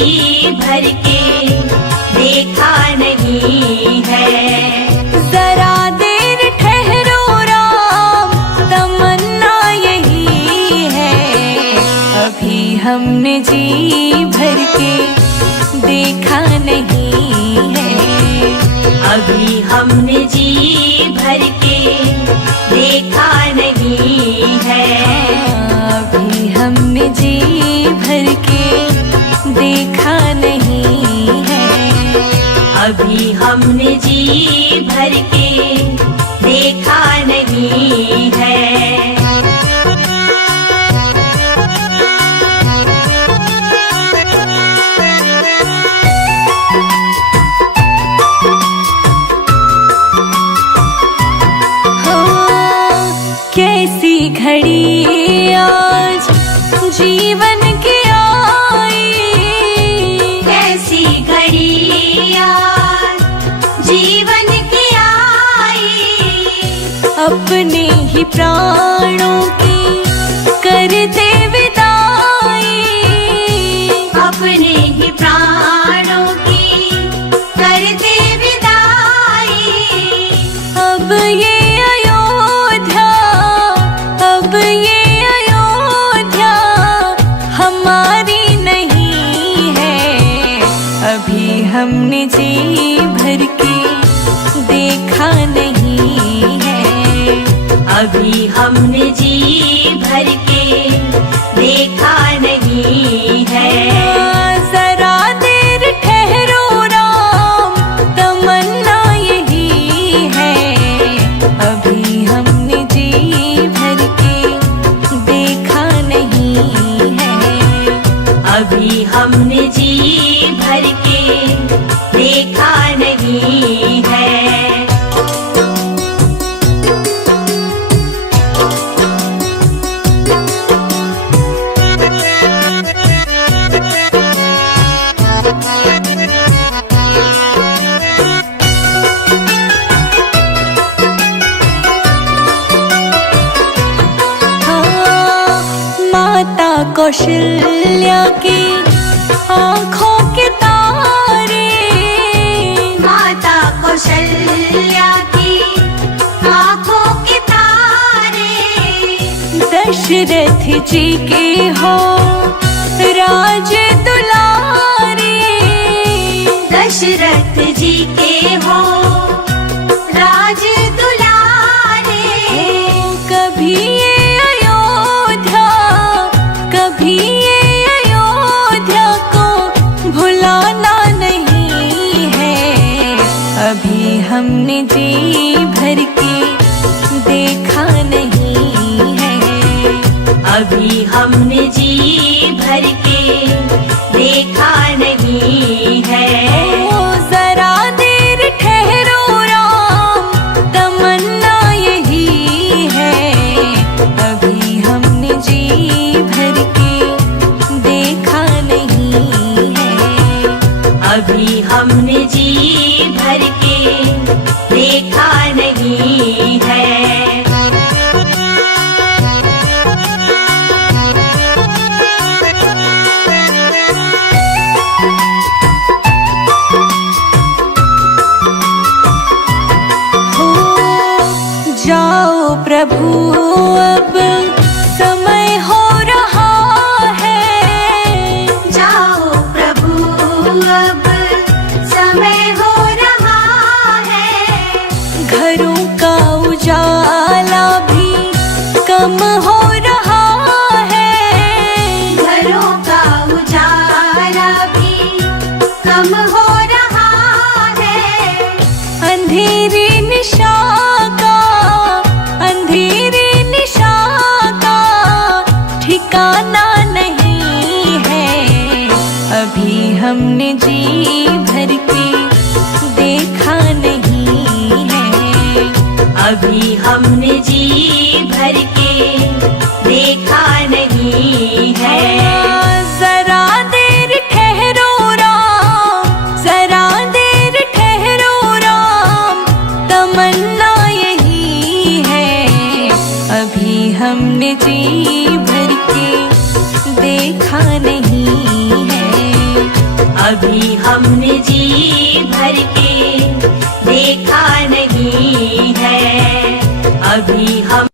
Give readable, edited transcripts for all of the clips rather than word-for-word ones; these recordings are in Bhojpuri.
भर के देखा नहीं है। जरा देर ठहरो राम, तमन्ना यही है। अभी हमने जी भर के देखा नहीं है। अभी हमने जी भर के देखा नहीं है। अभी हमने जी भर के देखा नहीं है। अभी हमने जी भर के देखा नहीं है। कैसी घड़ी आज जीवन की आई, कैसी घड़ी आज जीवन की आई। अपने ही प्राणों की करते विदाई, अपने ही प्राणों की करते विदाई। अब ये अब ये अयोध्या हमारी नहीं है। अभी हमने जी भर के देखा नहीं है। अभी हमने जी भर के देखा नहीं है। जरा देर ठहरो राम, तमन्ना यही है। अभी हमने जी भर के देखा नहीं है। अभी हमने जी भर के देखा नहीं है। माता कौशल्या की आँखों के तारे, माता कौशल्या की आँखों के तारे। दशरथ जी के हो राज दुलारे, दशरथ जी के हो राज दुलारे। कभी ये अयोध्या, कभी ये अयोध्या को भुलाना नहीं है। अभी हमने जी भर के देखा नहीं है। अभी हमने जी भर के देखा नहीं है। जरा देर ठहरो राम, तमन्ना यही है। अभी हमने जी भर के देखा नहीं है। अभी हमने जी भर के देखा नहीं है। जाओ प्रभु अब समय हो रहा है। जाओ प्रभु अब समय हो रहा है। घरों का उजाला भी कम हो रहा है। घरों का उजाला भी कम हो रहा है। अंधेरी निशा का, अंधेरी निशा का ठिकाना नहीं है। अभी हमने जी भर के देखा नहीं है। अभी हमने जी भर के देखा नहीं है। जरा देर ठहरो राम, जरा देर ठहरो राम, तमन्ना यही है। अभी हमने जी भर के देखा नहीं है। अभी हमने जी भर के देखा नहीं है। अभी हम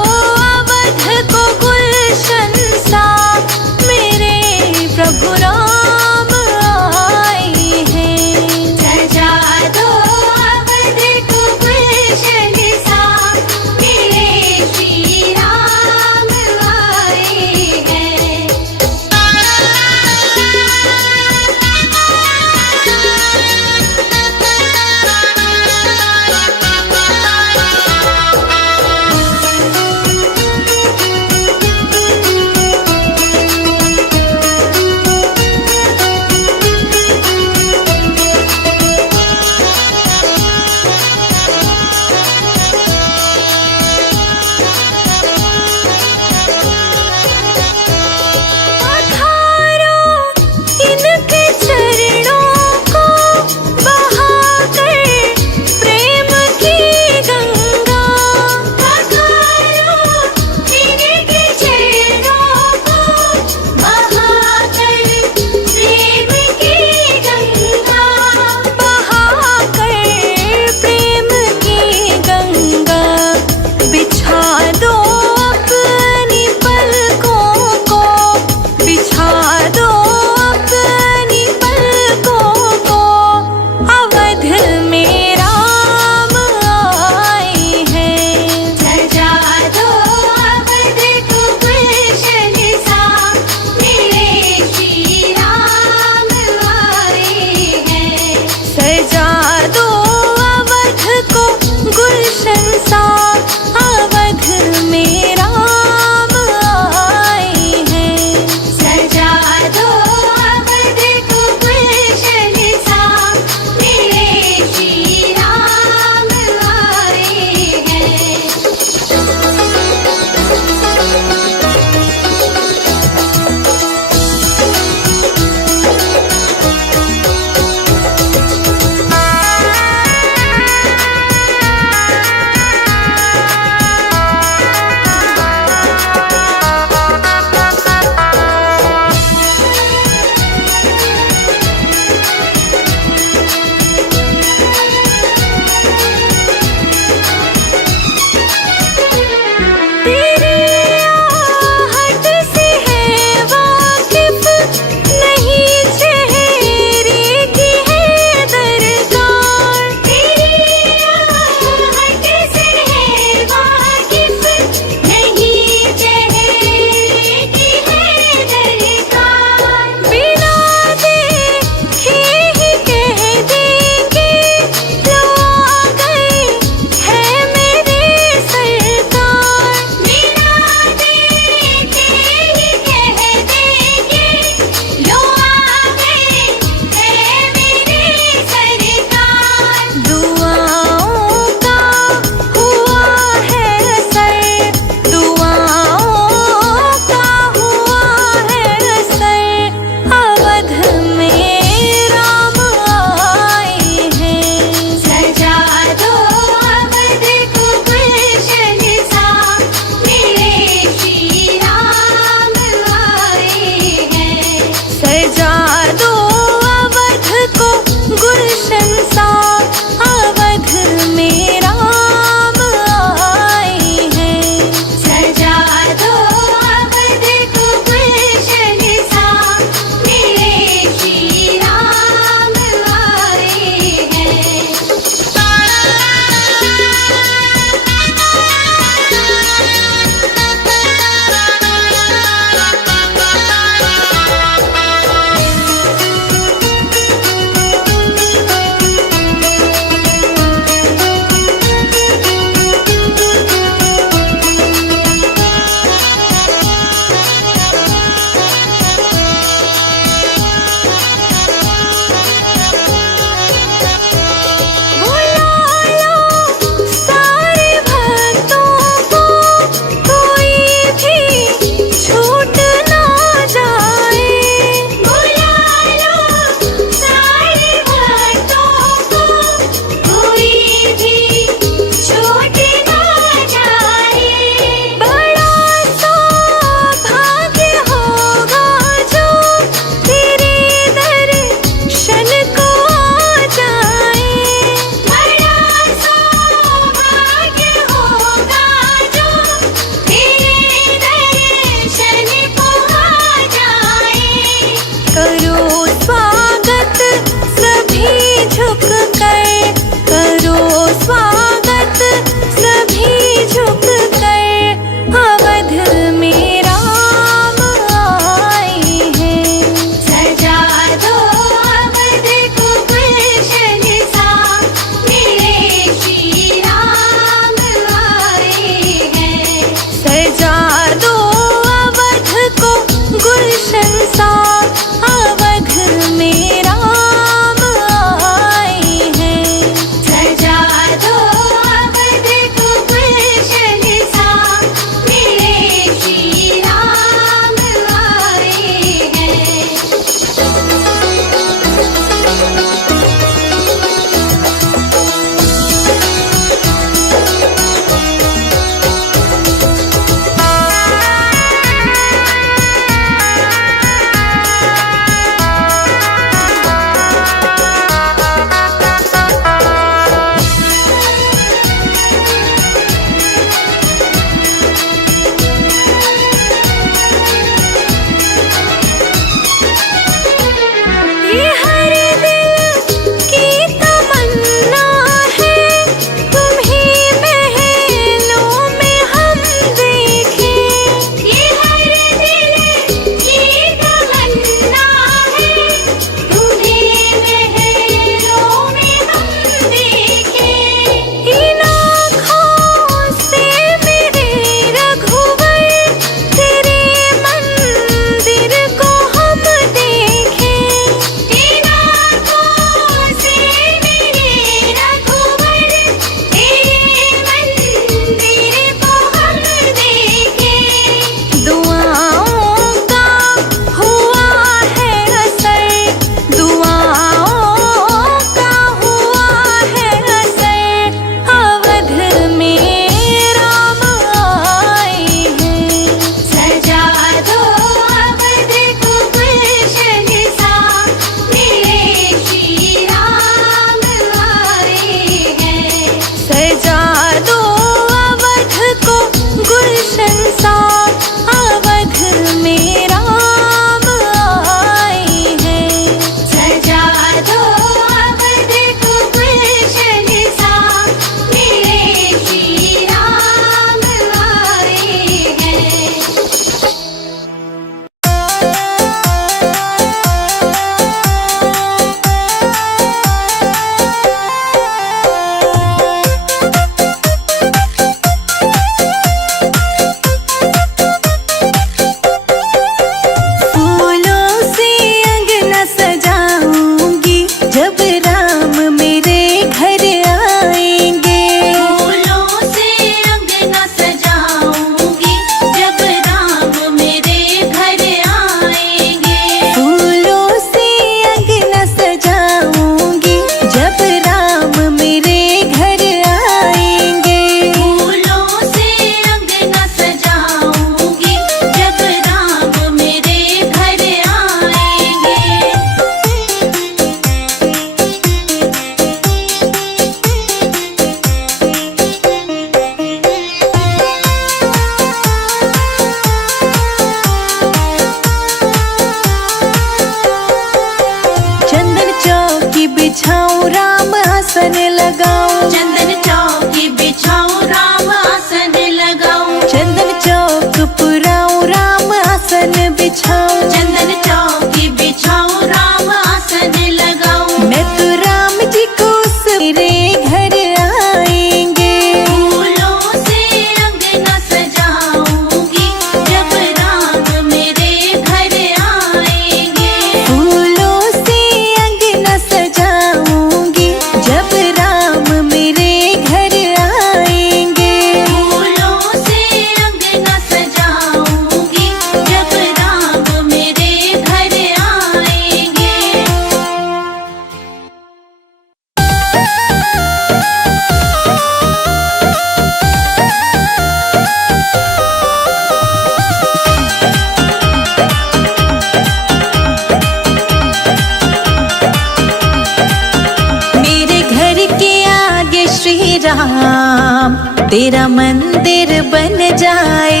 तेरा मंदिर बन जाए।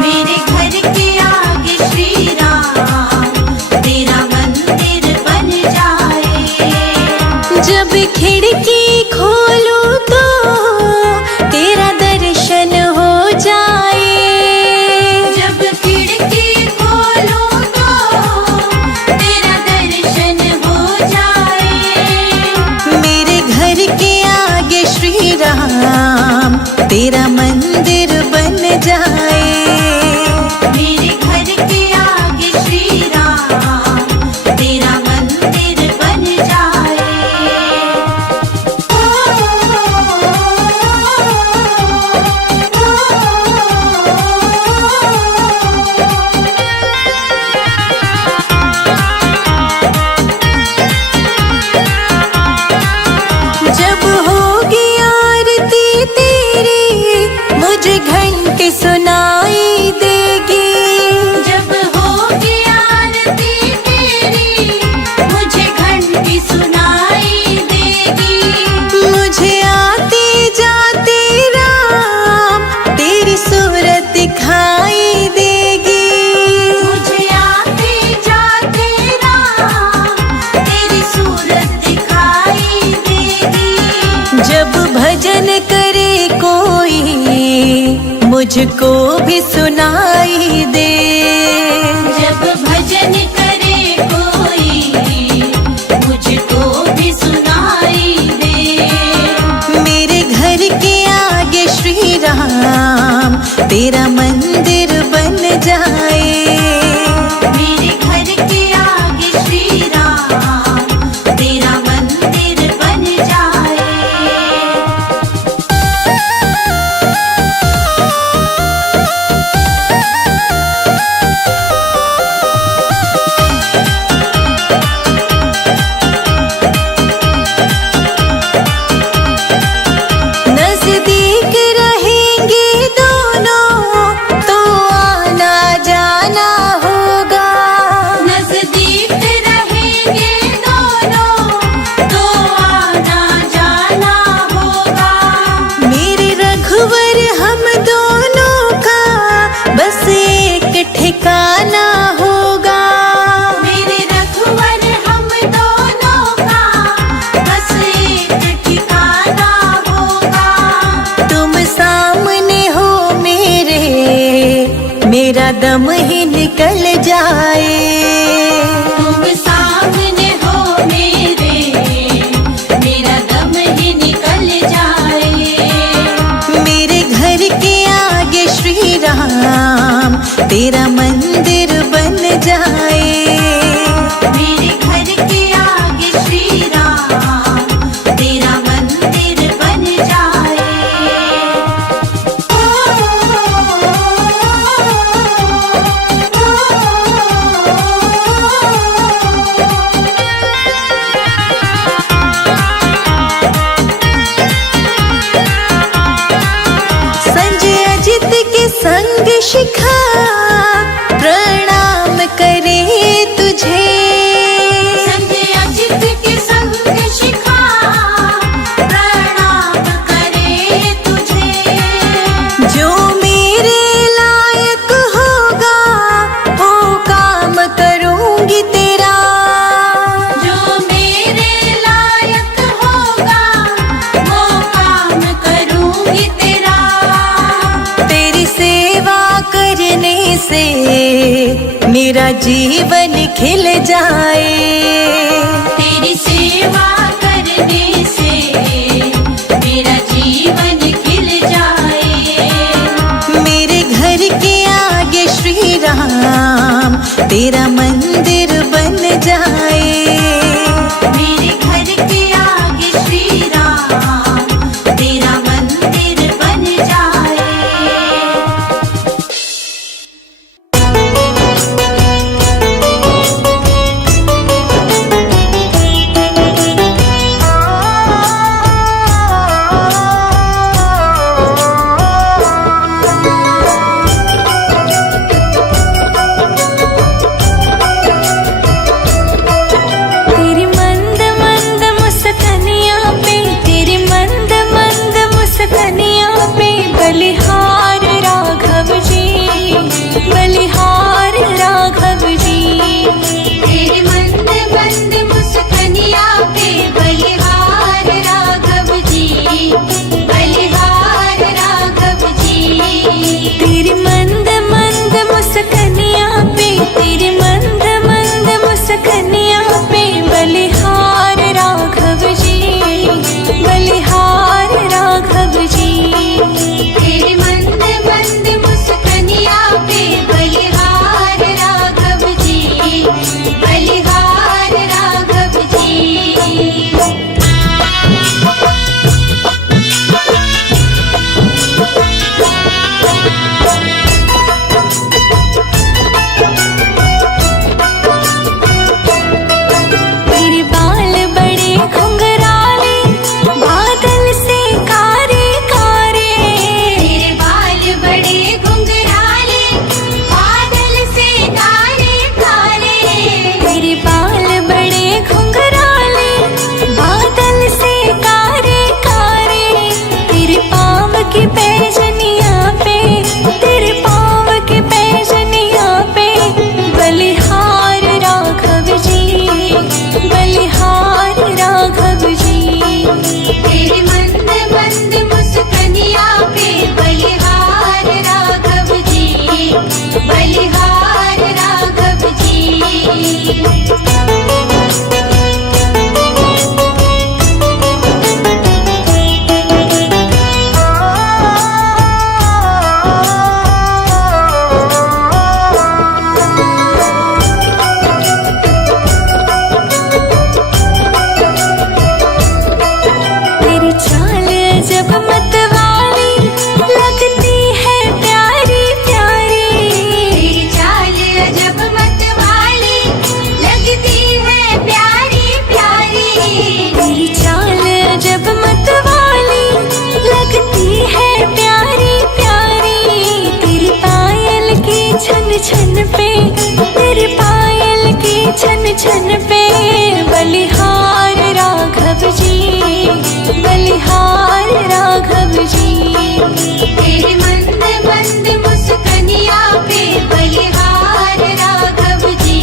मेरे घर के आगे श्री राम तेरा मंदिर बन जाए। जब खिड़की खोलूं तो तेरा दर्शन हो जाए। जब खिड़की खोलूं तो तेरा दर्शन हो जाए। मेरे घर के आगे श्री राम तेरा मंदिर बन जाए। मेरे घर के आगे श्री राम तेरा मंदिर बन जाए। जब होगी आरती तेरी मुझे घंटी सुनाई देगी। जब होगी आरती तेरी मुझे घंटी सुनाई देगी। मुझे आते जाते राम तेरी सूरत दिखाई देगी। मुझे आते जाते राम तेरी सूरत दिखाई देगी। जब भजन करे कोई मुझको भी सुनाई दे। जब भजन करे कोई मुझको भी सुनाई दे। मेरे घर के आगे श्री राम तेरा मंदिर बन जाए। मेरे घर के आगे श्री राम तेरा मंदिर बन जाए। नजदीक रहेंगे दोनों तो आना जाना होगा। नजदीक रहेंगे दोनों तो आना जाना होगा। मेरे रघुवर हम दोनों का बस एक ठिकाना होगा। मेरे रघुवर हम दोनों का बस एक ठिकाना होगा। तुम सामने हो मेरा दम ही निकल जाए। तुम सामने हो मेरा दम ही निकल जाए। मेरे घर के आगे श्री राम तेरा मंदिर बन जाए। मेरे घर के आगे श्री राम तेरा मंदिर बन जाए। संजय अजित के संग शिखा प्रणाम करे तुझे। संजय अजित के संग शिखा प्रणाम करे तुझे। जो मेरे लायक होगा वो काम करूंगी तेरा। जो मेरे लायक होगा वो काम करूंगी तेरा। तेरी सेवा करने से मेरा जीवन खिल जाए। तेरी सेवा करने से मेरा जीवन खिल जाए। मेरे घर के आगे श्री राम तेरा मंदिर बन जाए। मेरे घर के आगे श्री राम तेरा मंदिर बन जाए। बलिहार राघव जी। छन पे तेरे पायल के छन छन पे बलिहार राघव जी, बलिहार राघव जी। तेरे मंद मंद मुस्कनिया पे बलिहार राघव जी,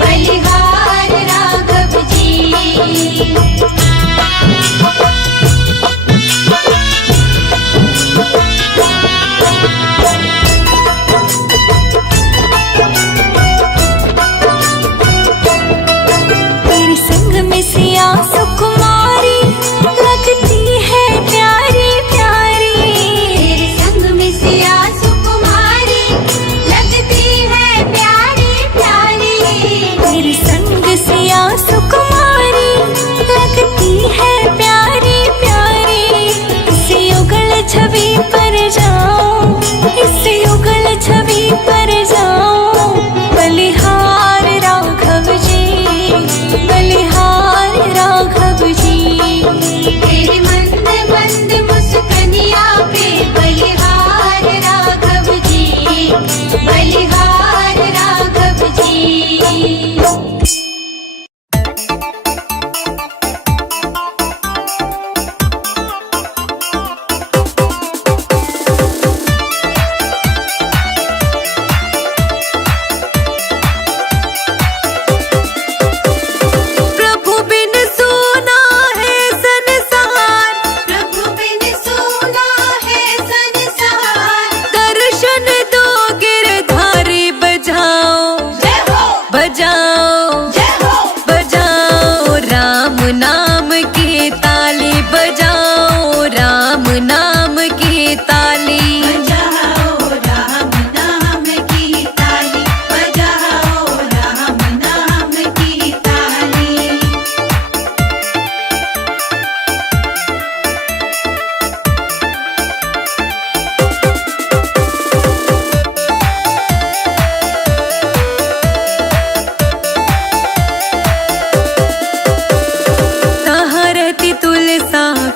बलिहार राघव जी। सुकुमारी लगती है प्यारी प्यारी, तेरे संग में सिया सुकुमारी लगती है प्यारी प्यारी। तेरे संग सिया सुकुमारी लगती है प्यारी प्यारी। इस युगल छवि पर जाओ, इस युगल छवि पर जाओ, बलिहार राघव जी, बलिहार राघव जी। तेरे मंद मंद मुस्कनिया पे बलिहार राघव जी, बलिहार राघव जी।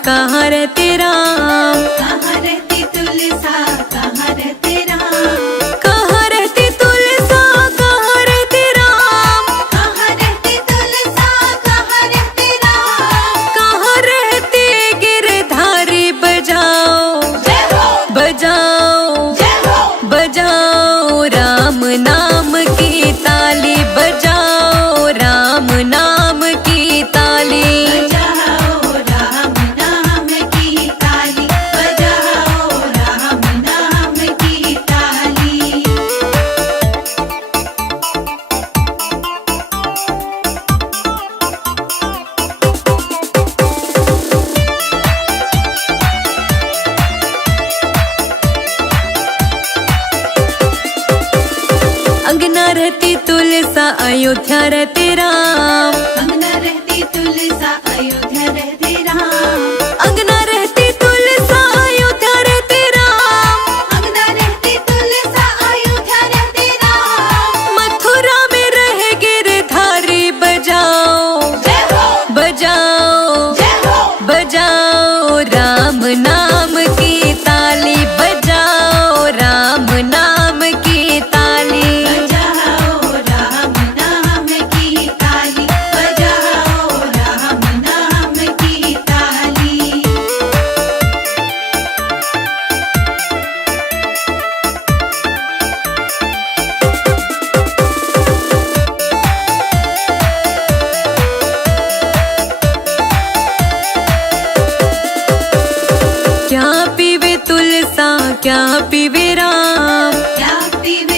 कहाँ रहते राम, कहाँ रहते तुलसा, कहाँ रहते राम, कहाँ रहते तुलसा, कहाँ रहते राम, कहाँ रहते तुलसा, कहाँ रहते राम। कहाँ रहते गिरधारी बजाओ, बजाओ, बजाओ राम नाम की ताली, बजाओ राम नाम की ताली। अंगना रहती तुलसा अयोध्या रहते राम, अंगना रहती तुलसा अयोध्या रहते राम, अंगना रहती तुलसा अयोध्या रहते राम, अंगना रहती तुलसा अयोध्या रहते राम। मथुरा में रहे गिरधारी बजाओ, बजाओ, बजाओ राम नाम की ताली, बजाओ राम नाम की ताली। क्या पीवे तुलसा, क्या पीवे राम, क्या पीवे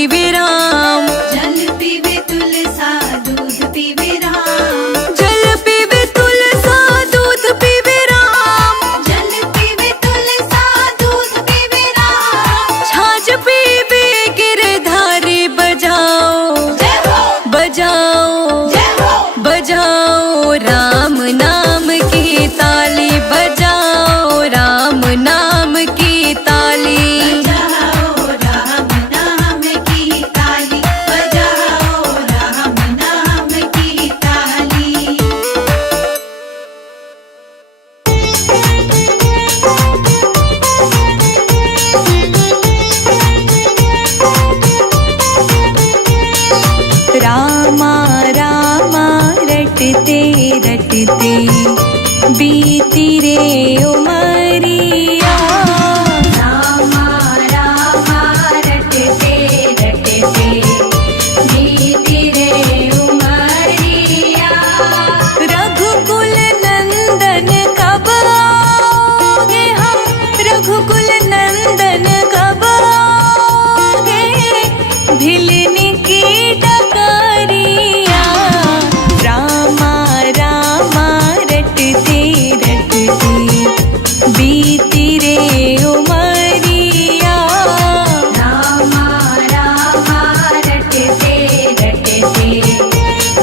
पीवे राम। जल पीवे तुलसा दूध पीवे राम। जल पीवे तुलसा दूध पीवे राम। जल पीवे तुलसा दूध पीवे राम। छाछ पीवे गिरधारी बजाओ जय हो बजाओ जय हो बजाओ राम नाम की ताली बजाओ राम नाम की ताली। बजाओ राम नाम की ताली। बजाओ राम नाम की ताली। रामा रामा रटते रटते बीती रे उमरिया। रामा रामा रटते रटते बीती रे उमरिया। रघुकुल नंदन कब आओगे हम रघुकुल नंदन कब आओगे भिलने की डगरिया। रामा रामा रटते रटते बीती रे उमरिया। रामा रामा रटते रटते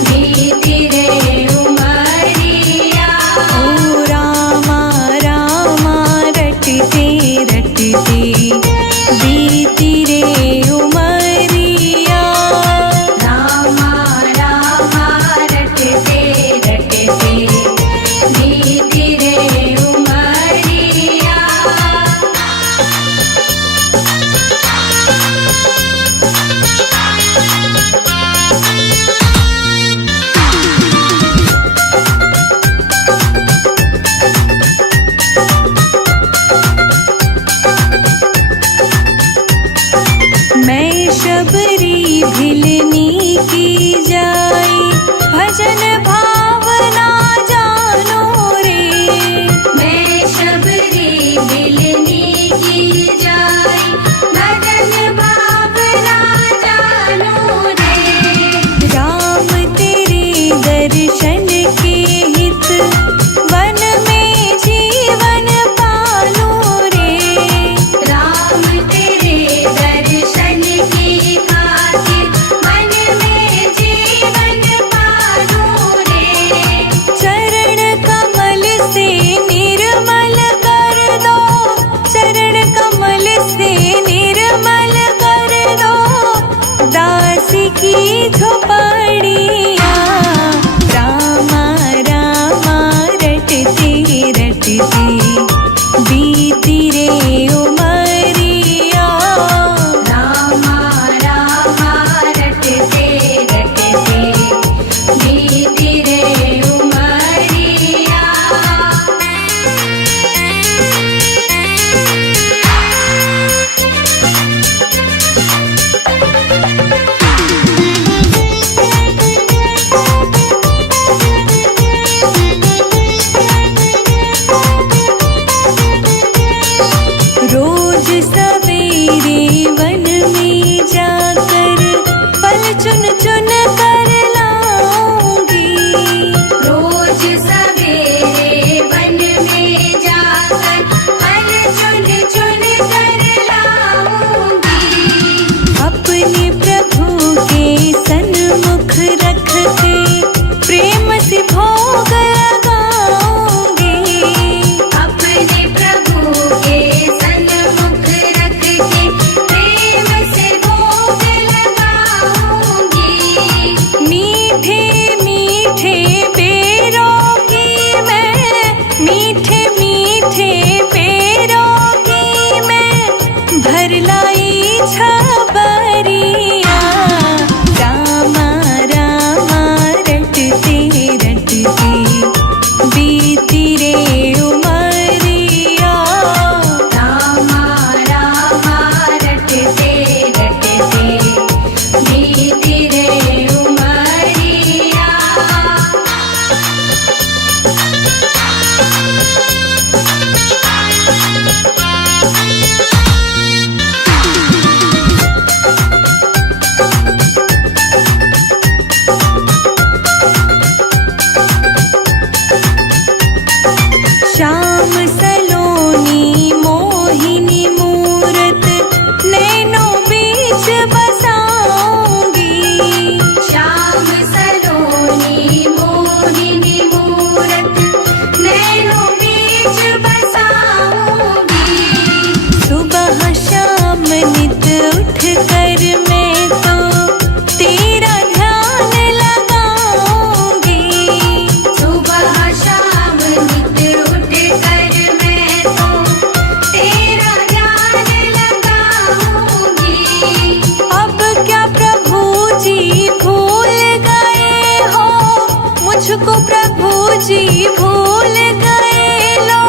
बीती रे उमरिया। ओ रामा रामा रटते रटते बीती रे उमरिया। रामा रामा रटते रटते बीती रे उमरिया। मैं शबरी भिलनी की जाई भजन भावना जानो रे। मैं शबरी भिलनी की जाई भजन भावना जानो रे। राम तेरे दर्शन के हित वन में जीवन पालो रे। राम तेरे दर्शन की खातिर मन में जीवन पालो रे। चरण कमल से निर्मल कर दो चरण कमल से निर्मल कर दो दास की झोपड़िया। रामा रामा रटते रटते बीती रे उमरिया। रामा रामा रटते रटते बीती रे उमरिया। रोज सवेरे वन में जाकर फल चुन चुन कर लाऊंगी। रोज सवेरे वन में जाकर फल चुन चुन कर लाऊंगी। अपने प्रभु के सन्मुख रख के प्रेम से भोग लगाऊंगी। अपने प्रभु के सन्मुख रख के प्रेम से भोग लगाऊंगी। मीठे मीठे पेरों की मैं मीठे मीठे पेरों की मैं भर लाई छबरिया। रामा रामा रटते रटते बीती रे उमरिया। रामा रामा रटते रटते बीती रे उमरिया। बीच बसाऊंगी। सुबह शाम नित उठ कर मैं तो तेरा ध्यान लगाऊंगी। सुबह शाम नित उठ कर मैं तो तेरा ध्यान लगाऊंगी। अब क्या प्रभु जी भूल गए हो मुझको, प्रभु जी भूल गए लो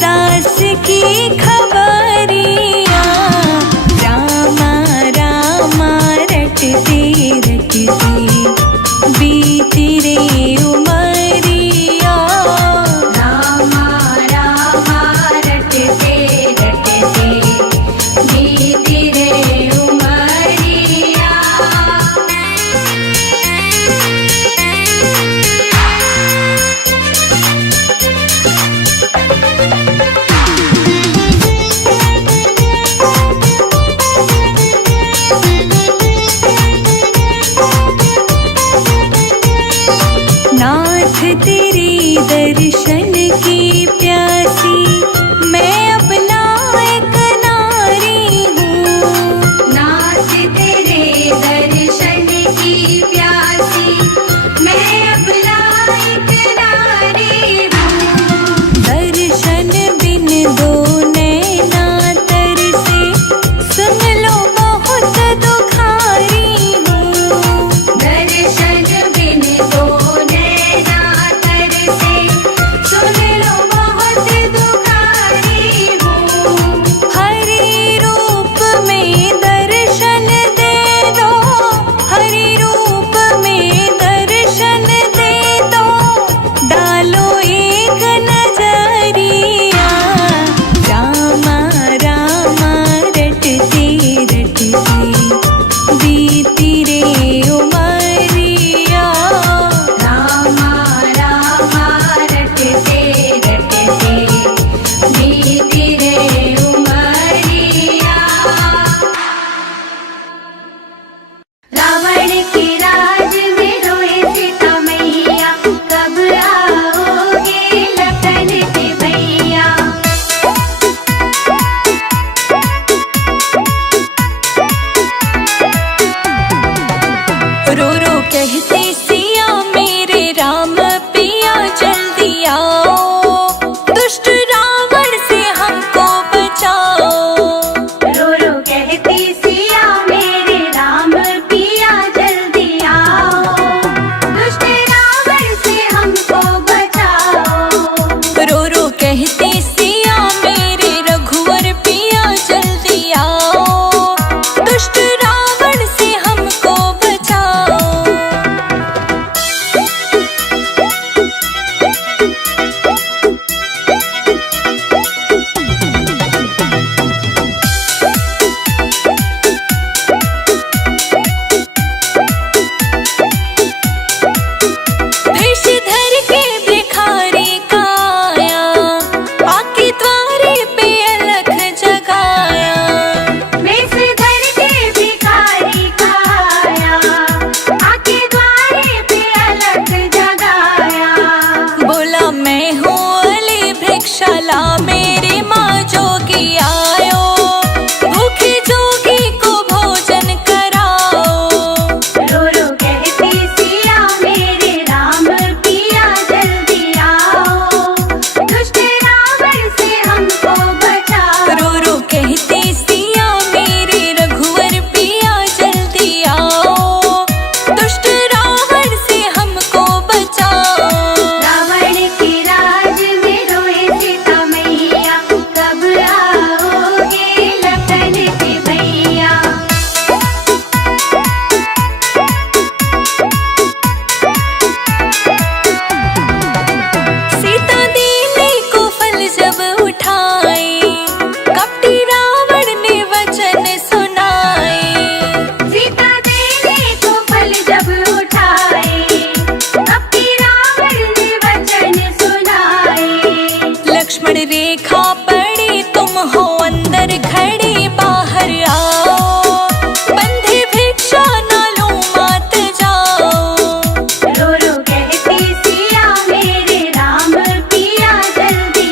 दास की खबरिया। रामा रामा रटते रटते बीती रे उमरिया। रामा रामा रटते रटते बीती रे उमरिया। नाथ तेरे दर्शन की प्यासी मैं अपना एक नारी हूँ। नाथ तेरे दर्शन की प्यासी मैं अपना एक नारी हूँ। दर्शन बिन दो नैना तरसे सुन लो बहुत दुखारी हूँ। दर्शन बिन दो नैना तरसे सुन लो बहुत दुखारी हूँ। हरि रूप में दर्शन दे दो, हरि रूप में दर्शन दे दो, डालो एक नजरिया। रामा रामा रटते रटते बीती रे उमरिया। रामा रामा रटते रटते बीती रे उमरिया। रावण के राज में रोए सीता मैया, कब आओगे लखन के भैया। रो रो कहते सिया मेरे राम पिया जल्दी आओ, दुष्ट रावण से हमको बचाओ। रो रो कहती सिया मेरे राम पिया जल्दी आओ, दुष्ट रावण से हमको बचाओ। रो रो कहते सिया मेरे रघुवर पिया जल्दी आओ, दुष्ट रावण से हमको बचाओ। वेश धर के भिखारी का आया, आके द्वारे पे अलख जगाया। वेश धर के भिखारी का आया, आके द्वारे पे अलख जगाया। बोला मैं हूँ अली भिक्षाला, मेरे माँ जोगी आयो, भूखे जोगी को भोजन कराओ। रो रो कहती सिया मेरे राम पिया जल्दी आओ, दुष्ट रावण से हमको बचाओ। रो रो कहते सिया मेरे रघुवर पिया जल्दी आओ, दुष्ट रावण से हमको बचाओ। रावण के राज में रोए सीता मैया, कब आओगे लखन के भैया। सीता देवी को फल जब उठाए, कपटी रावण ने वचन सुनाए। सीता देवी को फल जब उठाए, कपटी रावण ने वचन सुनाए। लक्ष्मण रेखा पड़ी तुम हो अंदर खड़ी, बाहर आओ, बंधे भिक्षा न लो मात जाओ। रो रो कहती सिया मेरे राम पिया जल्दी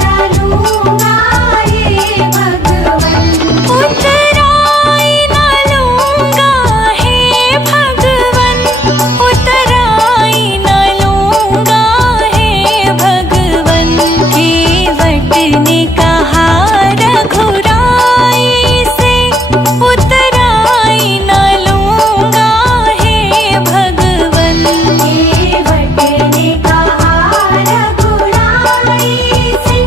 न लूंगा हे भगवन। उतराई न लूंगा हे भगवन, उतराई न लूंगा हे भगवन। केवट ने कहा रघुराई से, उतराई न लूंगा हे भगवन। केवट ने कहा रघुराई से,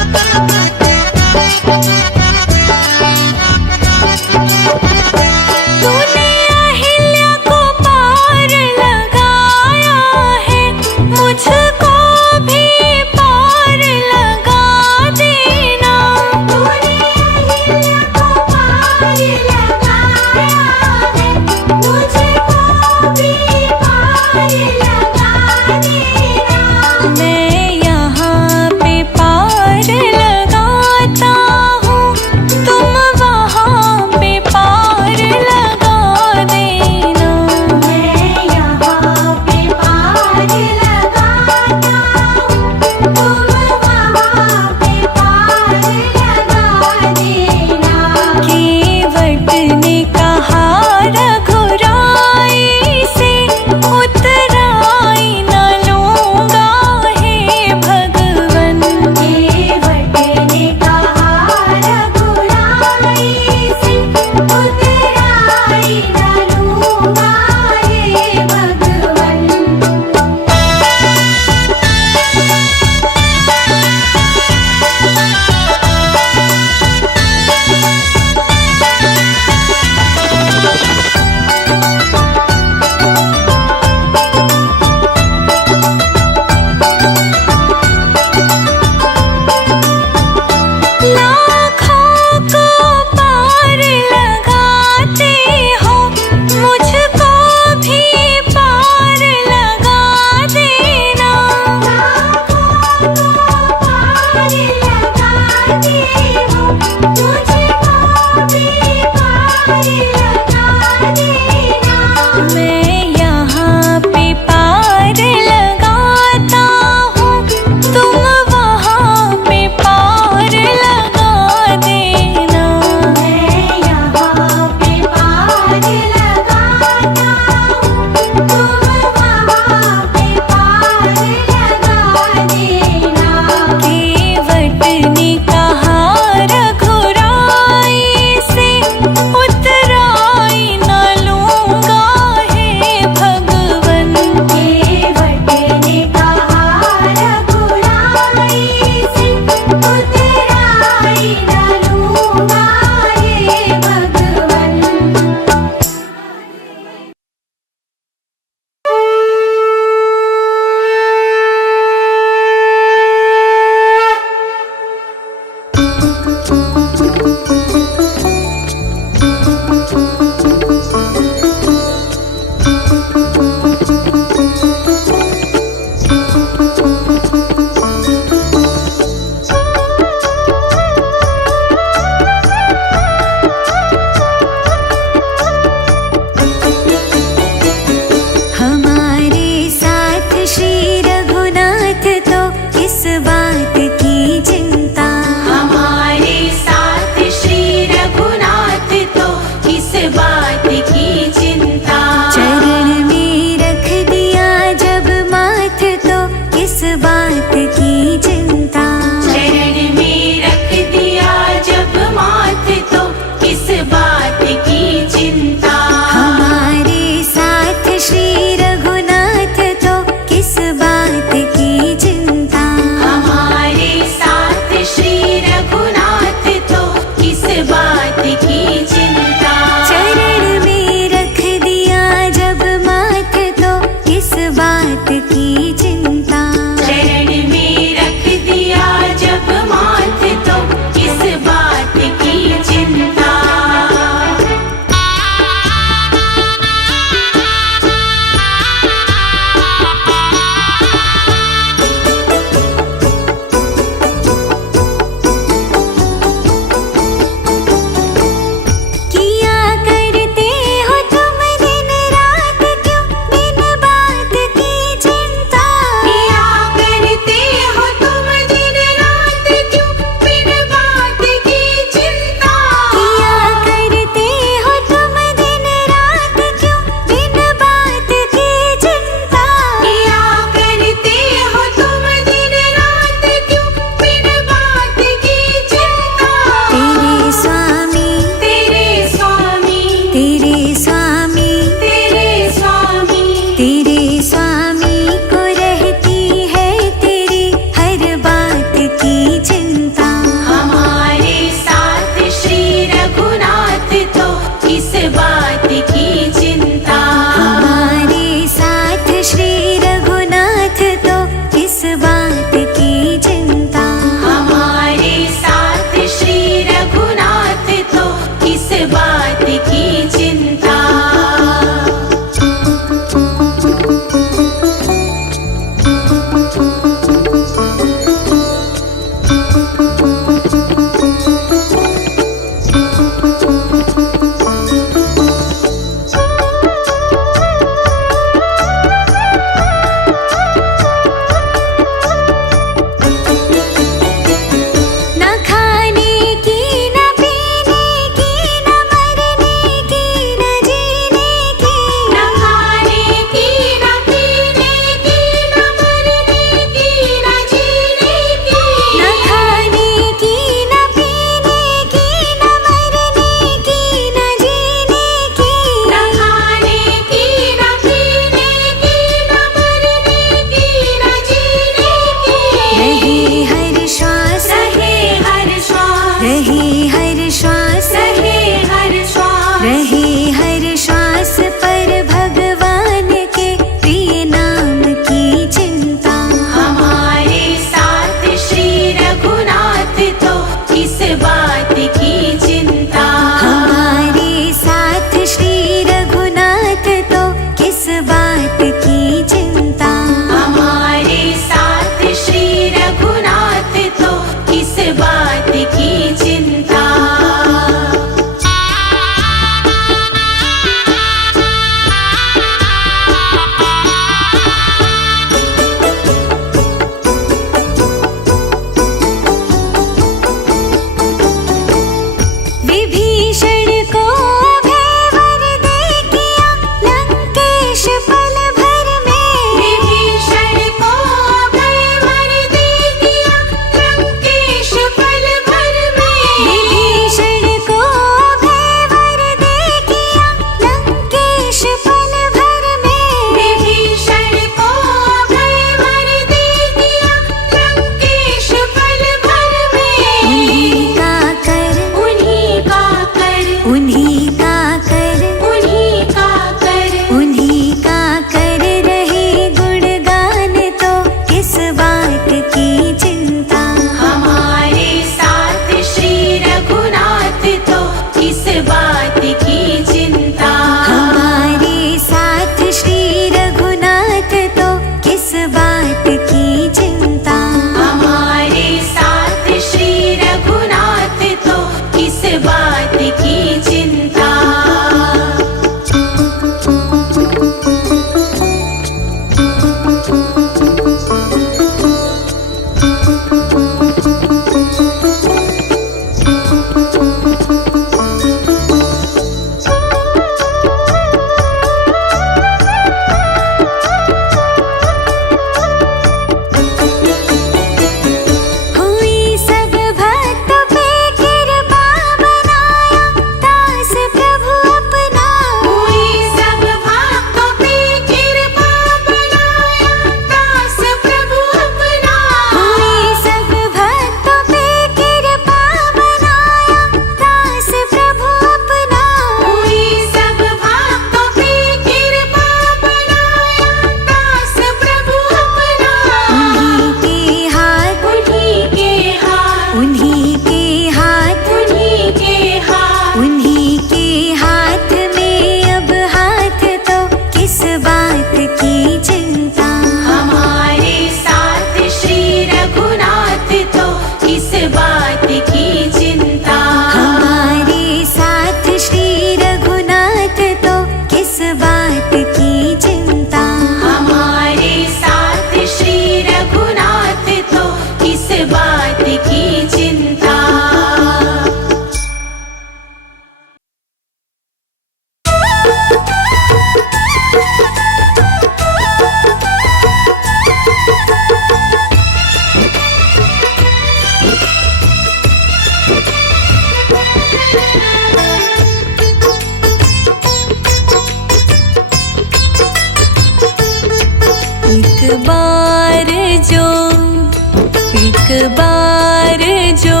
एक बार जो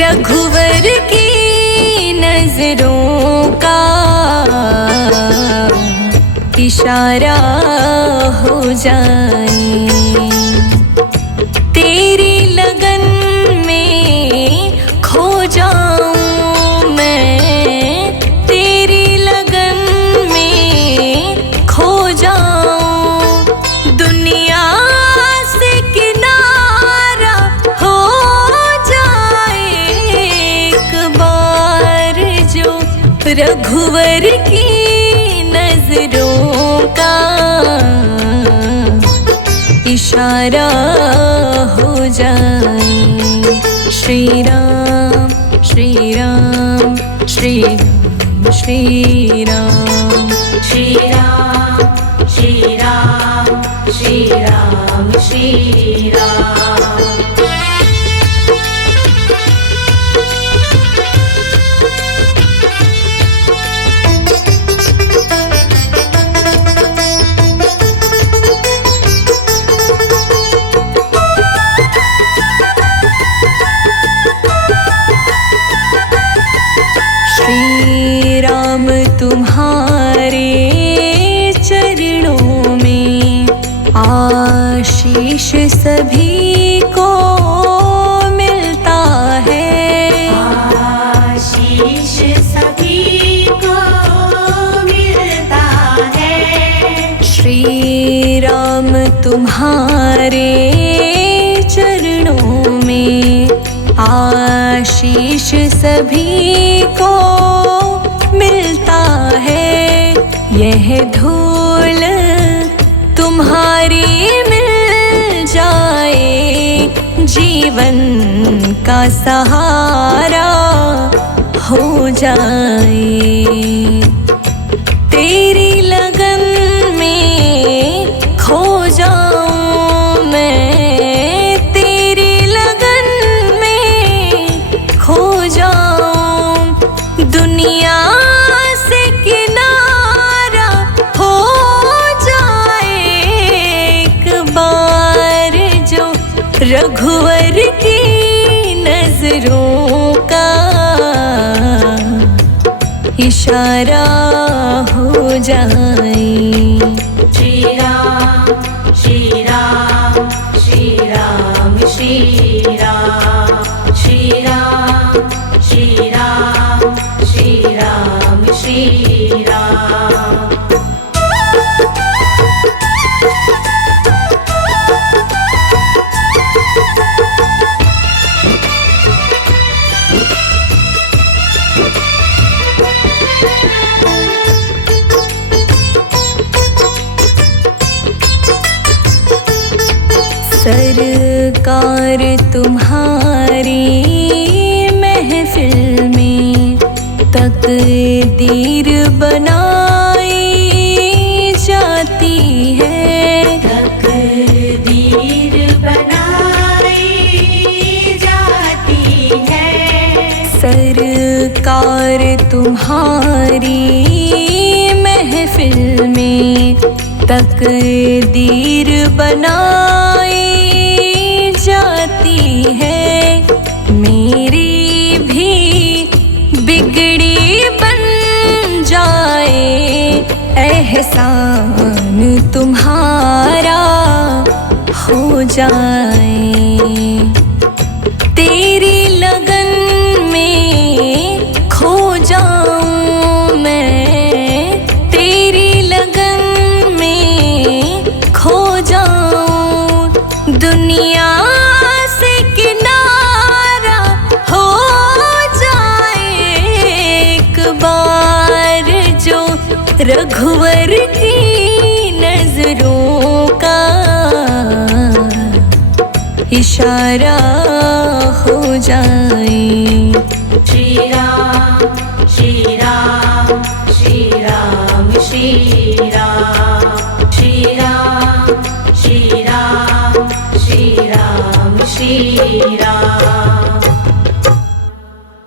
रघुवर की नजरों का इशारा हो जाए, तेरी लगन में खो जाऊं मैं, तेरी लगन में खो जाऊं, दुनिया से किनारा हो जाए। एक बार जो रघुवर की नजरों का इशारा हो जाए। श्री राम श्री राम श्री राम श्री राम श्री राम श्री राम श्री राम श्री राम। श्री राम तुम्हारे चरणों में आशीष सभी को मिलता है, आशीष सभी को मिलता है। श्री राम तुम्हारे चरणों में आशीष सभी को मिलता है। यह धूल तुम्हारी मिल जाए, जीवन का सहारा हो जाए। तेरी लगन में खो जाऊं मैं, तेरी लगन में खो जाऊं, दुनिया से किनारा हो जाए। एक बार जो रघुवर की नजरों का इशारा हो जाए। श्री राम श्री राम श्री राम श्री राम श्री राम श्री राम श्री राम श्री राम। सरकार तुम्हारी महफिल में तकदीर बनाई जाती है, तकदीर बनाई जाती है। सरकार तुम्हारी महफिल में तकदीर बनाई जाती है। मेरी भी बिगड़ी बन जाए, एहसान तुम्हारा हो जाए। तेरी लगन में खो जाऊं मैं, तेरी लगन में खो जाऊं, दुनिया से किनारा हो जाए। एक बार जो रघुवर की नजरों का इशारा हो जाए। श्री राम श्री राम श्री राम श्री